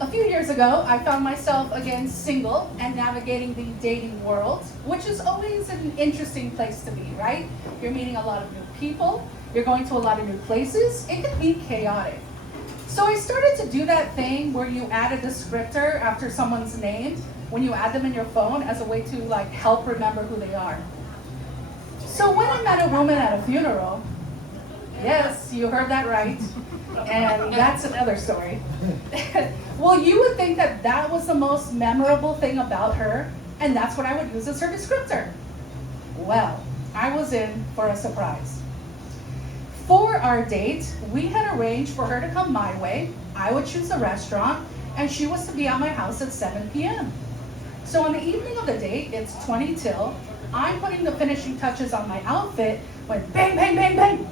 A few years ago, I found myself again single and navigating the dating world, which is always an interesting place to be, right? You're meeting a lot of new people, you're going to a lot of new places, it can be chaotic. So I started to do that thing where you add a descriptor after someone's name when you add them in your phone as a way to like help remember who they are. So when I met a woman at a funeral, yes, you heard that right, and that's another story. Well, you would think that that was the most memorable thing about her, and that's what I would use as her descriptor. Well, I was in for a surprise. For our date, we had arranged for her to come my way. I would choose a restaurant, and she was to be at my house at 7 p.m. So on the evening of the date, it's 20 till, I'm putting the finishing touches on my outfit when bang, bang, bang, bang.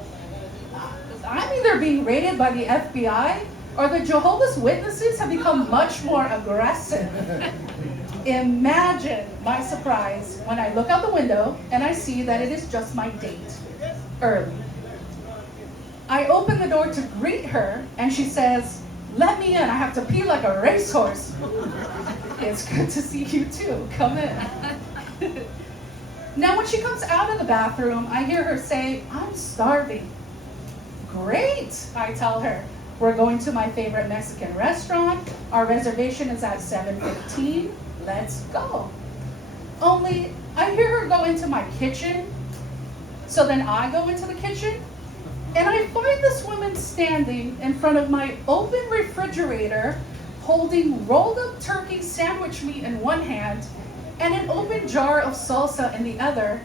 I'm either being raided by the FBI or the Jehovah's Witnesses have become much more aggressive. Imagine my surprise when I look out the window and I see that it is just my date, early. I open the door to greet her and she says, "Let me in, I have to pee like a racehorse." It's good to see you too, come in. Now when she comes out of the bathroom, I hear her say, "I'm starving." Great, I tell her. We're going to my favorite Mexican restaurant. Our reservation is at 7:15. Let's go. Only I hear her go into my kitchen. So then I go into the kitchen and I find this woman standing in front of my open refrigerator holding rolled up turkey sandwich meat in one hand and an open jar of salsa in the other,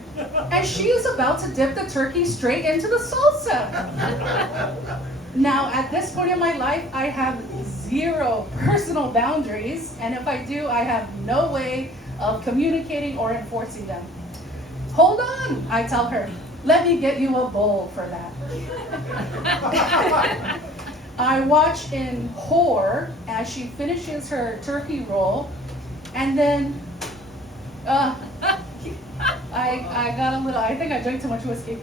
and she is about to dip the turkey straight into the salsa. Now, at this point in my life, I have zero personal boundaries, and if I do, I have no way of communicating or enforcing them. Hold on, I tell her. Let me get you a bowl for that. I watch in horror as she finishes her turkey roll, and then I got a little, I think I drank too much whiskey.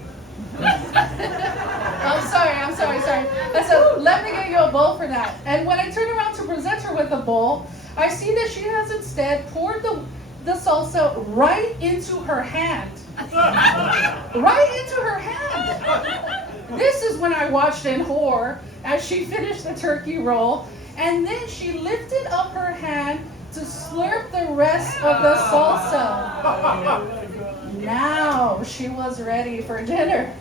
I'm sorry. I said, let me get you a bowl for that. And when I turn around to present her with the bowl, I see that she has instead poured the salsa right into her hand. Right into her hand. This is when I watched in horror as she finished the turkey roll, and then she lifted up her hand to slurp the rest of the salsa. Now she was ready for dinner.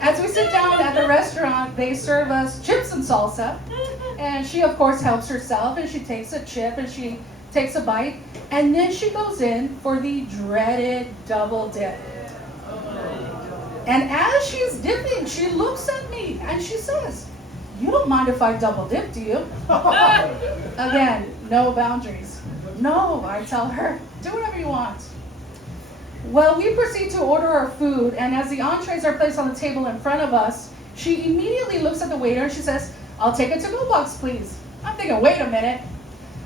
As we sit down at the restaurant, they serve us chips and salsa, and she of course helps herself, and she takes a chip and she takes a bite, and then she goes in for the dreaded double dip. And as she's dipping, she looks at me and she says, "You don't mind if I double dip, do you?" Again, no boundaries. "No," I tell her, "do whatever you want." Well, we proceed to order our food, and as the entrees are placed on the table in front of us, she immediately looks at the waiter and she says, "I'll take a to-go box, please." I'm thinking, wait a minute.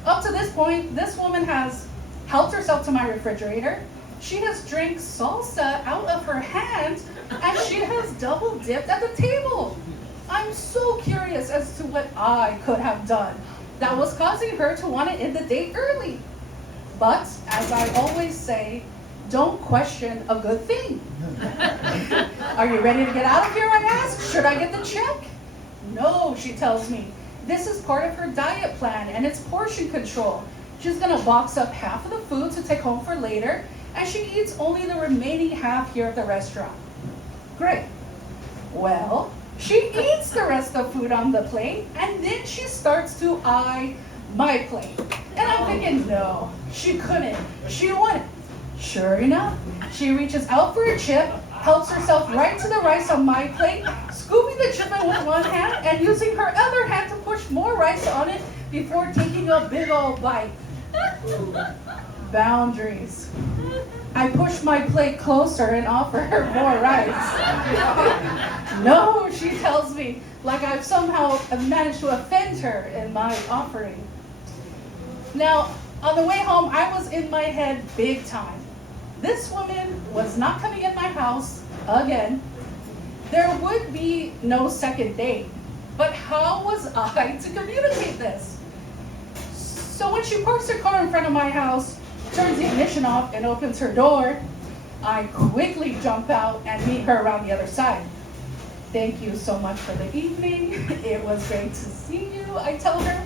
Up to this point, this woman has helped herself to my refrigerator. She has drank salsa out of her hand, and she has double dipped at the table. I'm so curious as to what I could have done that was causing her to want to end the date early. But, as I always say, don't question a good thing. "Are you ready to get out of here?" I ask. "Should I get the check?" "No," she tells me. "This is part of her diet plan, and it's portion control. She's going to box up half of the food to take home for later, and she eats only the remaining half here at the restaurant." Great. Well, she eats the rest of the food on the plate, and then she starts to eye my plate. And I'm thinking, no, she couldn't. She wouldn't. Sure enough, she reaches out for a chip, helps herself right to the rice on my plate, scooping the chip in with one hand and using her other hand to push more rice on it before taking a big old bite. Boundaries. I push my plate closer and offer her more rice. "No," she tells me, like I've somehow managed to offend her in my offering. Now, on the way home, I was in my head big time. This woman was not coming in my house again. There would be no second date, But how was I to communicate this? So when she parks her car in front of my house, turns the ignition off, and opens her door, I quickly jump out and meet her around the other side. Thank you so much for the evening. It was great to see you, I tell her.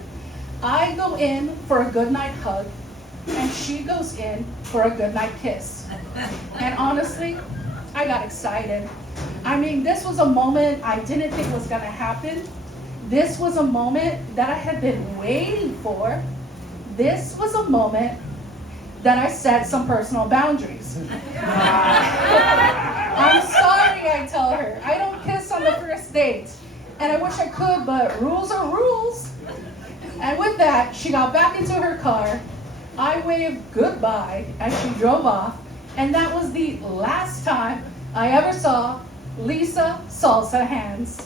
I go in for a goodnight hug, and she goes in for a goodnight kiss. And honestly, I got excited. I mean, this was a moment I didn't think was gonna happen. This was a moment that I had been waiting for. This was a moment that I set some personal boundaries. I'm sorry, I tell her. I don't kiss on the first date. And I wish I could, but rules are rules. And with that, she got back into her car. I waved goodbye as she drove off. And that was the last time I ever saw Lisa Salsa Hands.